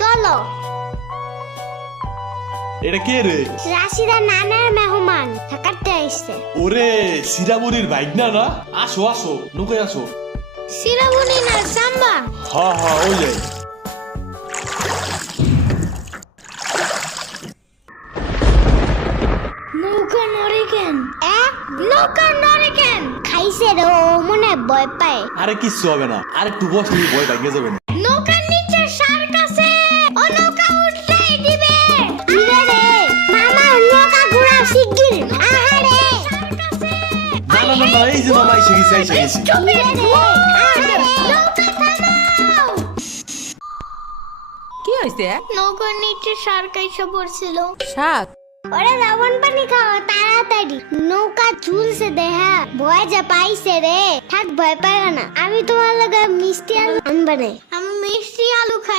চলো। এটা কে রে? রাশিদা নানার মেহমান থাকাতে আইছে। ওরে সিরাবুরির বাইক না না? আসো আসো, নৌকায় আসো। সিরাবুনি না সাম্বা। হ্যাঁ হ্যাঁ ওই যাই। নৌকা নড়ে কেন? নৌকা নড়ে কেন? খাইছে রে, ও মনে হয় ভয় পায়। আরে কিচ্ছু হবে না, আরে একটু বসলে ভয় ভাগিয়ে যাবে না। নৌকার নিচে শার্ক আছে, ও নৌকা উঠতেই দিবে। দিবে রে মামা, নৌকা ঘোরা শিগগির। আহারে শার্ক আছে। না না না না, এই যে মামা এসে গেছি এসে গেছি। দিবে রে, আহারে নৌকা থামাও। কি হইছে? নৌকার নিচে শার্ক এসে পড়ছিল। শাক? ওরে লবণ পানি খাও তাড়াতাড়ি, নৌকা ঝুলছে দেহা, ভয় যে পাইছে রে। থাক ভয় পাইও না, আমি তোমার লগে মিষ্টি আলু আনবানে। আমি মিষ্টি আলু খাই।